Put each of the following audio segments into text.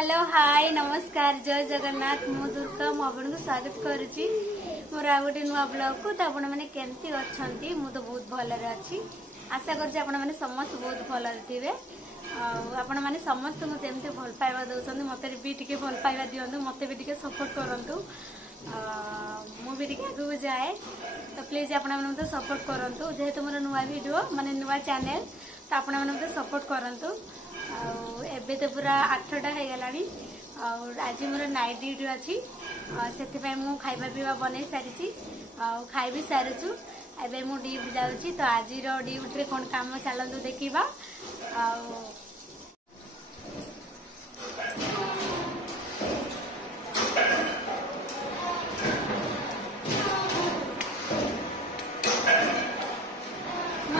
hello hi नमस्कार जय जगन्नाथ मु दुर्गा मु आपन को स्वागत करुच्ची मोर आ गोटे नुआ ब्लॉग को तो आपण मैंने केमती अच्छी मु तो बहुत भलरे अच्छी आशा कर समस्त बहुत भलरे थे आपण मैंने समस्त मुझे भल पाइबा दौरान मत भी टे भल पाइबा दिंतु मत भी टे सपोर्ट करूँ मु भी आगे जाए तो प्लीज आपण मैंने सपोर्ट करूँ जेहेतु मोर नुआ वीडियो माने नुआ चैनल तो आपण मैंने सपोर्ट करूँ एबे तो पूरा 8टा हो गलानी आज मोर नाइट ड्यूटी अच्छी से मु खाइबा पीवा बन सारी खाई भी सारीचु एबे मु ड्यूटी जाऊँगी तो आज ड्यूटी कौन काम चलतु देखा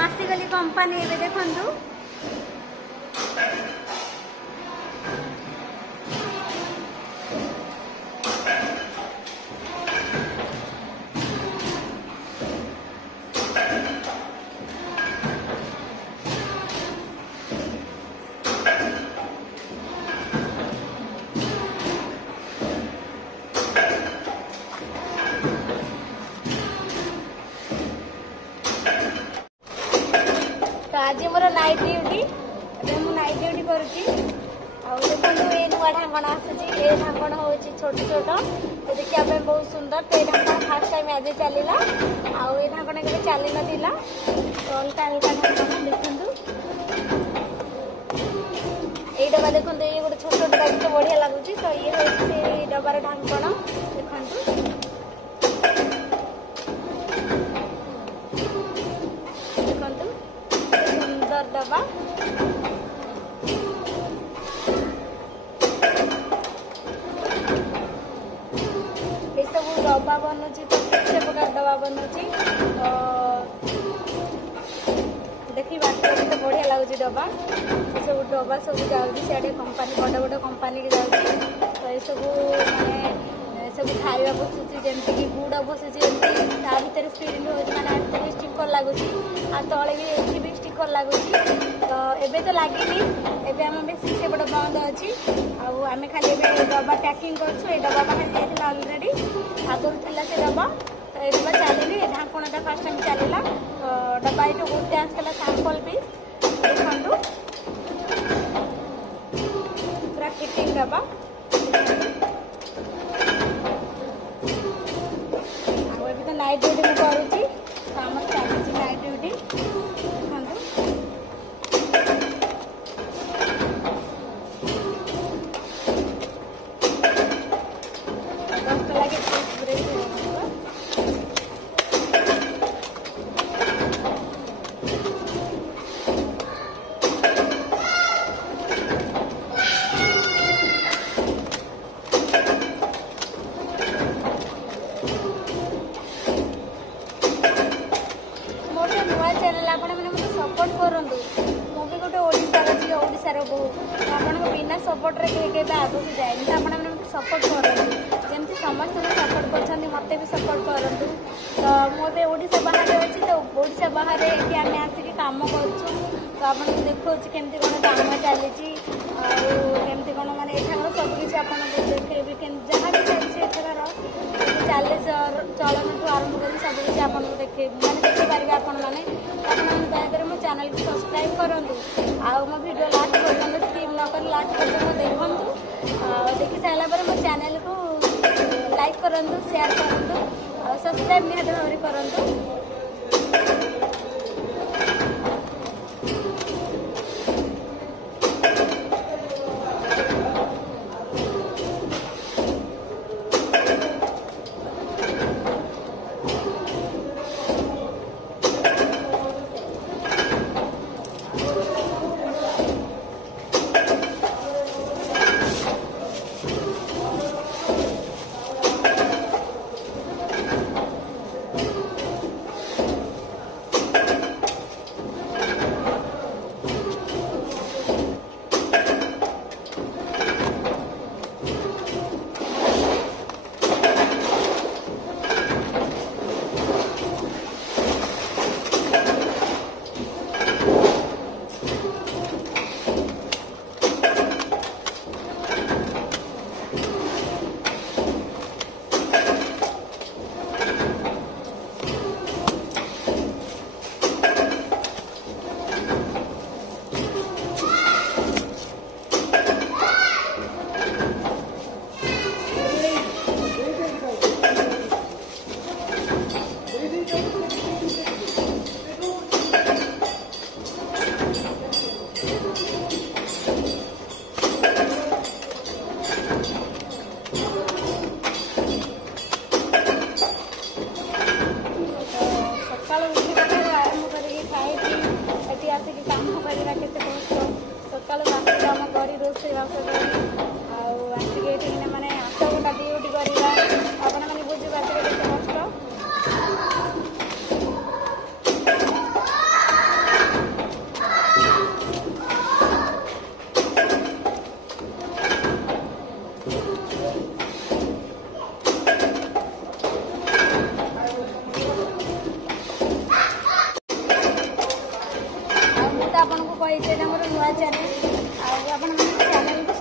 आसीगली कंपानी एबे देखंतु आज मोर नाइट ड्यूटी मुझे नाइट ड्यूटी करुच्ची देखो ये नुआ ढांगण आसूसी ये ढांगण हूँ छोट छोट तो देखा बहुत सुंदर तो ये ढांगण फास्ट टाइम आज चलला आउ ये ढांगण के चली ना तो अलग अलग ढांगण देखु ये डबा देखो ये गोटे छोट छोट डबा तो बढ़िया लगुच तो ये हूँ डबार ढांगण देखु डबा ये सब डबा बनुची तो कितने प्रकार डबा बनुची देखी तो बढ़िया लगुच डबा सब डबा सब जाऊँगी सियाड़े कंपानी बड़ बड़ कंपानी की जाऊँगी तो ये सब माने सब खाइबा बसुची जमती गुड़ बसुची ता भर स्क्रीन माने स्टिकर लगुच आ तले भी एठी भी स्टिकर लगुच तो एबे तो लगे एबे आम बेसी से बड़ बंद अच्छी आम खाली डबा पैकिंग कर डबा बाहर जाइए अलरेडी आगुरी थी से डबा तो ये डबा चलनी ढांकणटा फास्ट टाइम चलला डबा ये गोटे आसला सैंपल पीस देखु पूरा फिटिंग डबा तो नाइट ड्यूटी में करुच्ची तो आम चलती नाइट ड्यूटी सपोर्ट करूँ मुझे गोटे ओडार झी ओडार बहु तो बिना सपोर्ट रे आगे जाए तो आपने सपोर्ट करूँ जमी समस्त सपोर्ट कर मत भी सपोर्ट करूँ तो मुझे ओडिशा बाहर अच्छी तो ओडिशा बाहर आम आसिक कम कर तो आपको देखा केमती कौन काम चली केमती कौन माने एठार सबकि आपको देखेबी जहाँ भी चलती एठार चले चलन आरंभ कर सब किसी आपको देखे मैंने देखिपारे आपण मैंने दयाकर मो चैनल को सब्सक्राइब करूँ आउ मो वीडियो लास्ट पर्यटन स्किप न कर लास्ट पर्यटन देखूँ देखी सारा मो चैनल को लाइक करूँ शेयर करूँ और सब्सक्राइब निहत भाव करूँ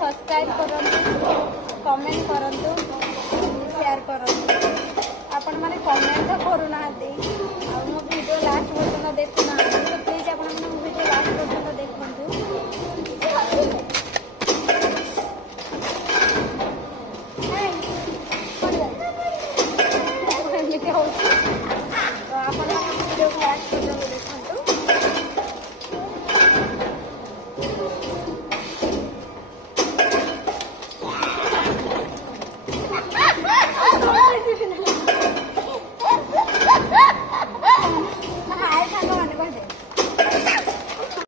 सब्सक्राइब करंतु कमेंट करंतु शेयर करंतु आपण माने कमेंट करूना मो वीडियो लास्ट पर्यंत देखुना तो प्लीज आपण मो वीडियो लास्ट पर्यंत देखंतु